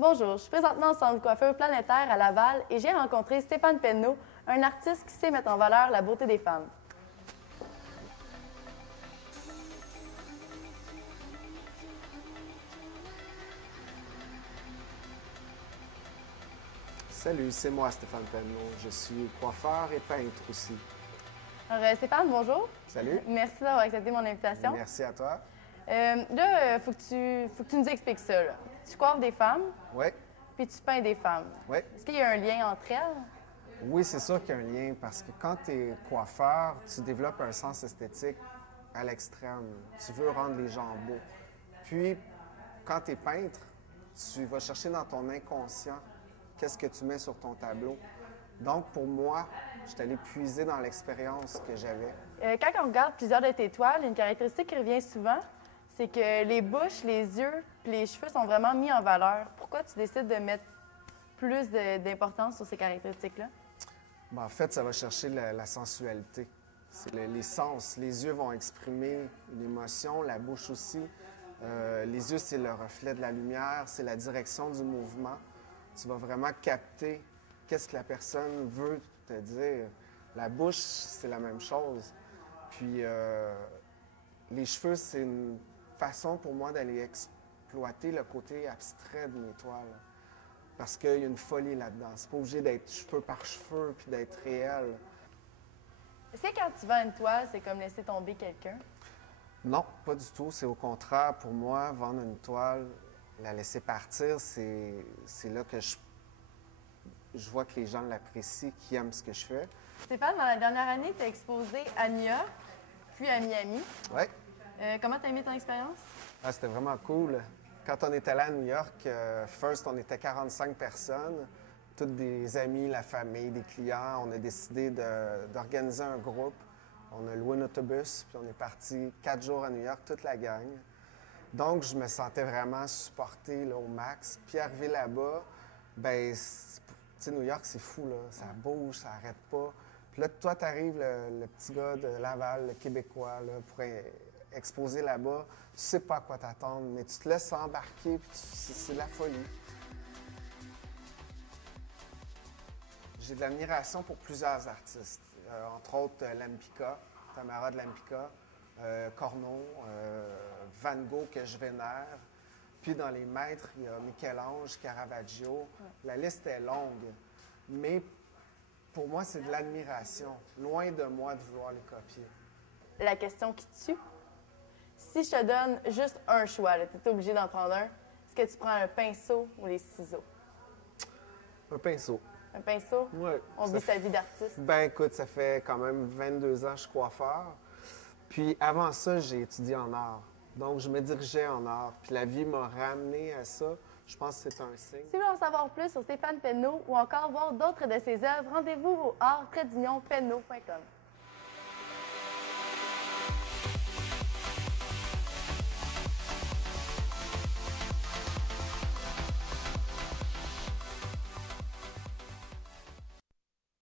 Bonjour, je suis présentement au centre de coiffure planétaire à Laval et j'ai rencontré Stéphane Penneau, un artiste qui sait mettre en valeur la beauté des femmes. Salut, c'est moi Stéphane Penneau. Je suis coiffeur et peintre aussi. Alors, Stéphane, bonjour. Salut. Merci d'avoir accepté mon invitation. Merci à toi. Faut que tu nous expliques ça. Là. Tu coiffes des femmes, Oui, puis tu peins des femmes. oui. Est-ce qu'il y a un lien entre elles? Oui, c'est sûr qu'il y a un lien parce que quand tu es coiffeur, tu développes un sens esthétique à l'extrême. Tu veux rendre les gens beaux. Puis, quand tu es peintre, tu vas chercher dans ton inconscient qu'est-ce que tu mets sur ton tableau. Donc, pour moi, je suis allé puiser dans l'expérience que j'avais. Quand on regarde plusieurs de tes toiles, une caractéristique qui revient souvent, c'est que les bouches, les yeux puis les cheveux sont vraiment mis en valeur. Pourquoi tu décides de mettre plus d'importance sur ces caractéristiques-là? En fait, ça va chercher la sensualité. C'est les sens. Les yeux vont exprimer une émotion, la bouche aussi. Les yeux, c'est le reflet de la lumière, c'est la direction du mouvement. Tu vas vraiment capter qu'est-ce que la personne veut te dire. La bouche, c'est la même chose. Puis, les cheveux, c'est une façon pour moi d'aller exploiter le côté abstrait de mes toiles. Parce qu'il y a une folie là-dedans. C'est pas obligé d'être cheveu par cheveu puis d'être réel. Est-ce que quand tu vends une toile, c'est comme laisser tomber quelqu'un? Non, pas du tout. C'est au contraire, pour moi, vendre une toile, la laisser partir, c'est là que je vois que les gens l'apprécient, qu'ils aiment ce que je fais. Stéphane, dans la dernière année, tu as exposé à New York, puis à Miami. Oui. Comment tu as aimé ton expérience? Ah, c'était vraiment cool. Quand on est allé à New York, first, on était 45 personnes, toutes des amis, la famille, des clients. On a décidé d'organiser un groupe. On a loué un autobus, puis on est parti 4 jours à New York, toute la gang. Donc, je me sentais vraiment supporté là, au max. Puis arrivé là-bas, ben, tu sais, New York, c'est fou, là. Ça bouge, ça n'arrête pas. Puis là, toi, tu arrives, le petit gars de Laval, le Québécois, là, pour exposer là-bas. Tu sais pas à quoi t'attendre, mais tu te laisses embarquer, puis c'est de la folie. J'ai de l'admiration pour plusieurs artistes, entre autres Lempicka, Tamara de Lempicka, Corneau, Van Gogh que je vénère. Puis dans les maîtres, il y a Michel-Ange, Caravaggio. Ouais. La liste est longue, mais pour moi, c'est de l'admiration. Loin de moi de vouloir les copier. La question qui tue. Si je te donne juste un choix, tu es obligé d'en prendre un, est-ce que tu prends un pinceau ou les ciseaux? Un pinceau. Un pinceau? Oui. On vit sa vie d'artiste. Ben écoute, ça fait quand même 22 ans que je suis coiffeur. Puis avant ça, j'ai étudié en art. Donc, je me dirigeais en art. Puis la vie m'a ramené à ça. Je pense que c'est un signe. Si vous voulez en savoir plus sur Stéphane Penneau ou encore voir d'autres de ses œuvres, rendez-vous au art-penneau.com.